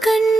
கண்